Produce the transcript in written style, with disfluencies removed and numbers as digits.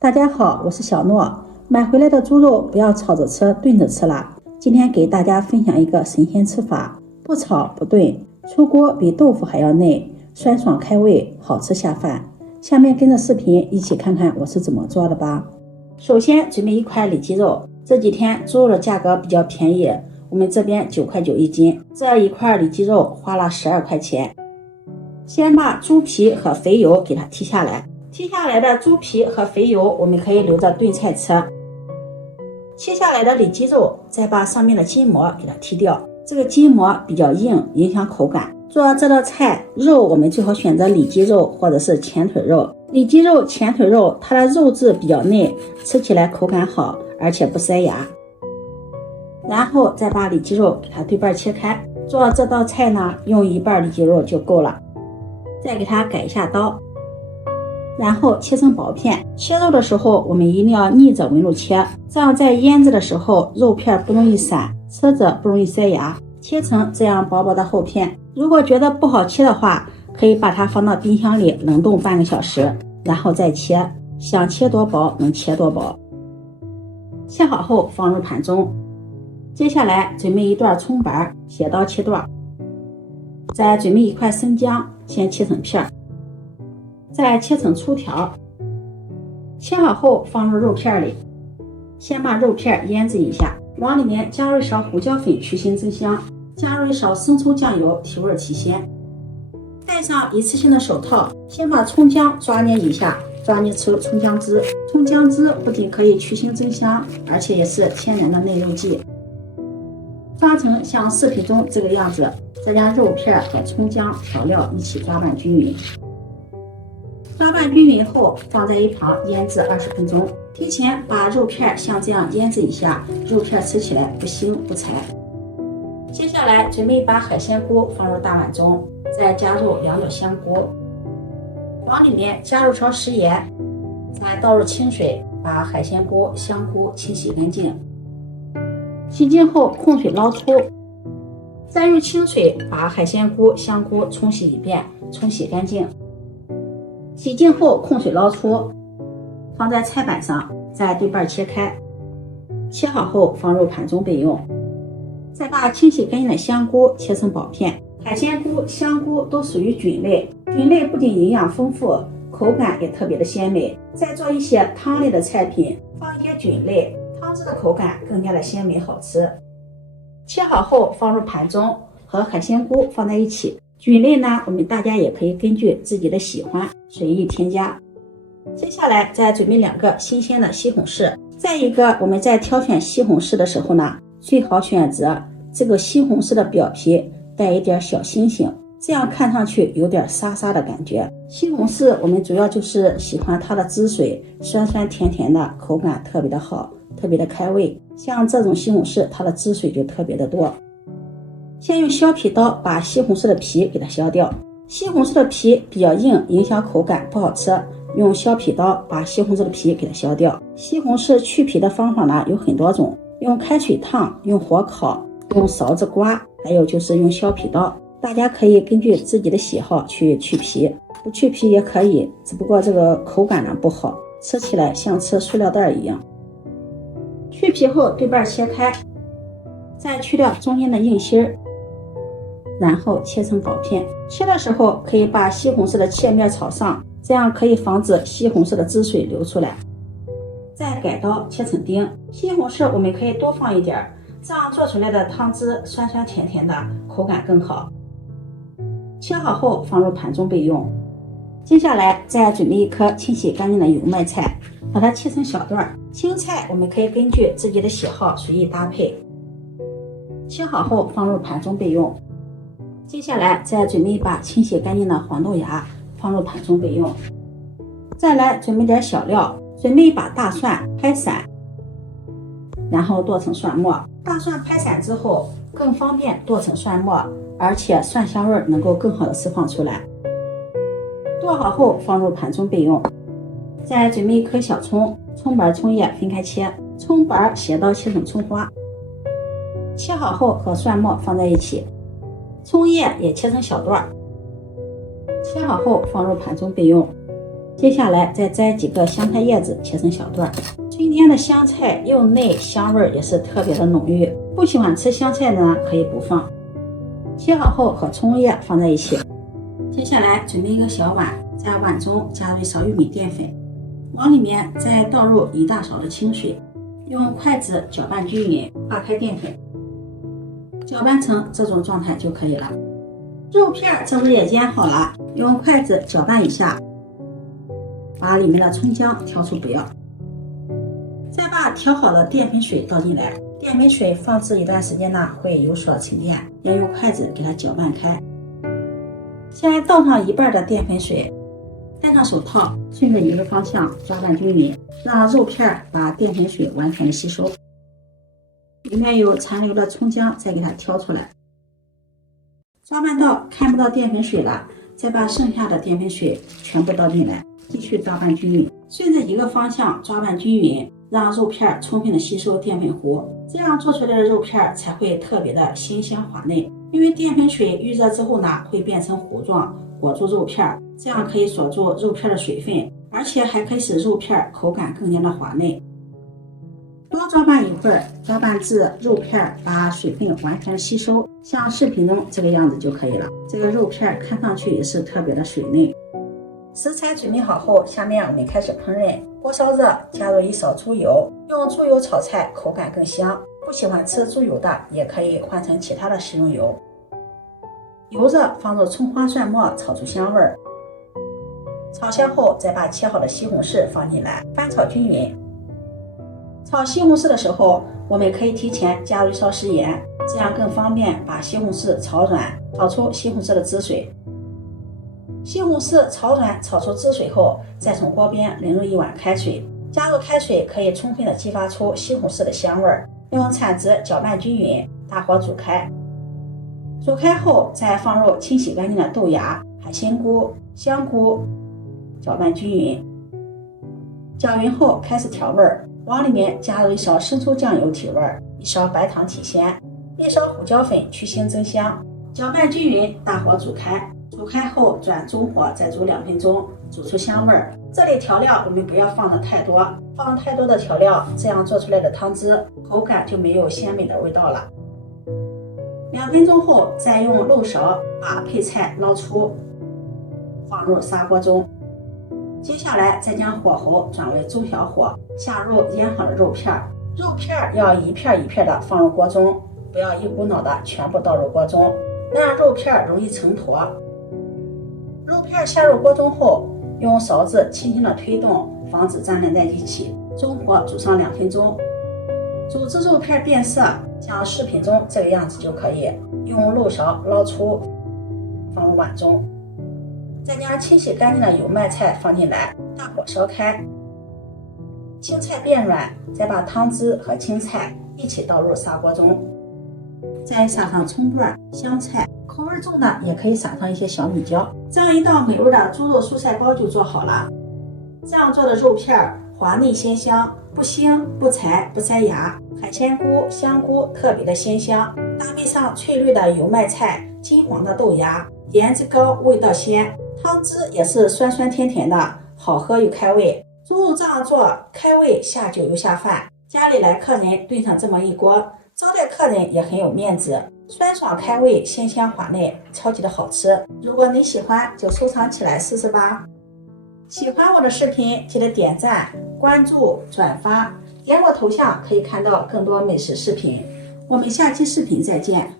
大家好，我是小诺。买回来的猪肉不要炒着吃，炖着吃了。今天给大家分享一个神仙吃法，不炒不炖，出锅比豆腐还要嫩，酸爽开胃，好吃下饭。下面跟着视频一起看看我是怎么做的吧。首先准备一块里脊肉，这几天猪肉的价格比较便宜，我们这边9.9块一斤，这一块里脊肉花了12块钱。先把猪皮和肥油给它剔下来，剔下来的猪皮和肥油我们可以留着炖菜吃。切下来的里脊肉，再把上面的筋膜给它剔掉，这个筋膜比较硬，影响口感。做这道菜，肉我们最好选择里脊肉或者是前腿肉。里脊肉、前腿肉，它的肉质比较嫩，吃起来口感好，而且不塞牙。然后再把里脊肉给它对半切开。做这道菜呢，用1半里脊肉就够了。再给它改一下刀，然后切成薄片。切肉的时候我们一定要逆着纹路切，这样在腌制的时候肉片不容易散，吃着不容易塞牙。切成这样薄薄的厚片，如果觉得不好切的话，可以把它放到冰箱里冷冻半个小时，然后再切，想切多薄能切多薄。切好后放入盘中。接下来准备一段葱白，斜刀切段。再准备一块生姜，先切成片，再切成粗条。切好后放入肉片里，先把肉片腌制一下，往里面加入一勺胡椒粉去腥增香，加入一勺生抽酱油提味提鲜。戴上一次性的手套，先把葱姜抓捏一下，抓捏出葱姜汁。葱姜汁不仅可以去腥增香，而且也是天然的嫩肉剂。抓成像视频中这个样子，再将肉片和葱姜调料一起抓拌均匀。抓拌均匀后放在一旁腌制20分钟。提前把肉片像这样腌制一下，肉片吃起来不腥不柴。接下来准备把海鲜菇放入大碗中，再加入2朵香菇，往里面加入勺食盐，再倒入清水，把海鲜菇、香菇清洗干净。洗净后控水捞出，再用清水把海鲜菇、香菇冲洗一遍，冲洗干净。洗净后控水捞出，放在菜板上，再对半切开。切好后放入盘中备用。再把清洗干净的香菇切成薄片。海鲜菇、香菇都属于菌类，菌类不仅营养丰富，口感也特别的鲜美。再做一些汤类的菜品，放一些菌类，汤汁的口感更加的鲜美好吃。切好后放入盘中，和海鲜菇放在一起。菌类呢，我们大家也可以根据自己的喜欢随意添加。接下来再准备2个新鲜的西红柿。再一个，我们在挑选西红柿的时候呢，最好选择这个西红柿的表皮带一点小星星，这样看上去有点沙沙的感觉。西红柿我们主要就是喜欢它的汁水，酸酸甜甜的，口感特别的好，特别的开胃。像这种西红柿，它的汁水就特别的多。先用削皮刀把西红柿的皮给它削掉。西红柿的皮比较硬，影响口感，不好吃。用削皮刀把西红柿的皮给它削掉。西红柿去皮的方法呢有很多种，用开水烫，用火烤，用勺子刮，还有就是用削皮刀。大家可以根据自己的喜好去皮，不去皮也可以，只不过这个口感呢不好，吃起来像吃塑料袋一样。去皮后对半切开，再去掉中间的硬芯儿，然后切成薄片。切的时候可以把西红柿的切面朝上，这样可以防止西红柿的汁水流出来。再改刀切成丁。西红柿我们可以多放一点，这样做出来的汤汁酸酸甜甜的，口感更好。切好后放入盘中备用。接下来再准备一颗清洗干净的油麦菜，把它切成小段。青菜我们可以根据自己的喜好随意搭配。切好后放入盘中备用。接下来再准备一把清洗干净的黄豆芽，放入盘中备用。再来准备点小料，准备一把大蒜拍散，然后剁成蒜末。大蒜拍散之后更方便剁成蒜末，而且蒜香味能够更好的释放出来。剁好后放入盘中备用。再准备一颗小葱，葱白葱叶分开切，葱白斜刀切成葱花。切好后和蒜末放在一起，葱叶也切成小段，切好后放入盘中备用。接下来再摘几个香菜叶子，切成小段。春天的香菜又嫩，香味也是特别的浓郁。不喜欢吃香菜的呢，可以不放。切好后和葱叶放在一起。接下来准备一个小碗，在碗中加入一勺玉米淀粉，往里面再倒入1大勺的清水，用筷子搅拌均匀，化开淀粉，搅拌成这种状态就可以了。肉片这会也腌好了，用筷子搅拌一下，把里面的葱姜挑出不要。再把调好的淀粉水倒进来，淀粉水放置一段时间呢，会有所沉淀，要用筷子给它搅拌开。先倒上1半的淀粉水，戴上手套，顺着一个方向抓拌均匀，让肉片把淀粉水完全的吸收。里面有残留的葱姜，再给它挑出来。抓拌到看不到淀粉水了，再把剩下的淀粉水全部倒进来，继续抓拌均匀，顺着一个方向抓拌均匀，让肉片充分的吸收淀粉糊，这样做出来的肉片才会特别的鲜香滑嫩。因为淀粉水预热之后呢，会变成糊状，裹住肉片，这样可以锁住肉片的水分，而且还可以使肉片口感更加的滑嫩。多抓拌一会儿，抓拌至肉片把水分完全吸收，像视频中这个样子就可以了。这个肉片看上去也是特别的水嫩。食材准备好后，下面我们开始烹饪。锅烧热，加入1勺猪油，用猪油炒菜口感更香。不喜欢吃猪油的，也可以换成其他的食用油。油热，放入葱花蒜末，炒出香味儿。炒香后，再把切好的西红柿放进来，翻炒均匀。炒西红柿的时候，我们可以提前加入1勺食盐，这样更方便把西红柿炒软，炒出西红柿的汁水。西红柿炒软，炒出汁水后，再从锅边淋入1碗开水，加入开水可以充分的激发出西红柿的香味儿。用铲子搅拌均匀，大火煮开。煮开后，再放入清洗干净的豆芽、海鲜菇、香菇，搅拌均匀。搅匀后开始调味儿，往里面加入1勺生抽酱油提味儿，1勺白糖提鲜，1勺胡椒粉去腥增香。搅拌均匀，大火煮开。煮开后转中火再煮2分钟，煮出香味儿。这里调料我们不要放的太多，放太多的调料，这样做出来的汤汁口感就没有鲜美的味道了。2分钟后，再用漏勺把配菜捞出，放入砂锅中。接下来再将火候转为中小火，下入腌好的肉片，肉片要一片一片的放入锅中，不要一股脑的全部倒入锅中，那样肉片容易成坨。肉片下入锅中后，用勺子轻轻的推动，防止粘连在一起。中火煮上2分钟，煮至肉片变色，像视频中这个样子就可以。用漏勺捞出，放入碗中。再将清洗干净的油麦菜放进来，大火烧开。青菜变软，再把汤汁和青菜一起倒入砂锅中，再撒上葱段、香菜。口味重的也可以撒上一些小米椒，这样一道美味的猪肉蔬菜包就做好了。这样做的肉片滑嫩鲜香，不腥不柴不塞牙，海鲜菇、香菇特别的鲜香，搭配上翠绿的油麦菜、金黄的豆芽，颜值高味道鲜，汤汁也是酸酸甜甜的，好喝又开胃。猪肉这样做开胃下酒又下饭，家里来客人炖上这么一锅，招待客人也很有面子。酸爽开胃，鲜香滑嫩，超级的好吃。如果你喜欢，就收藏起来试试吧。喜欢我的视频，记得点赞、关注、转发，点我头像可以看到更多美食视频。我们下期视频再见。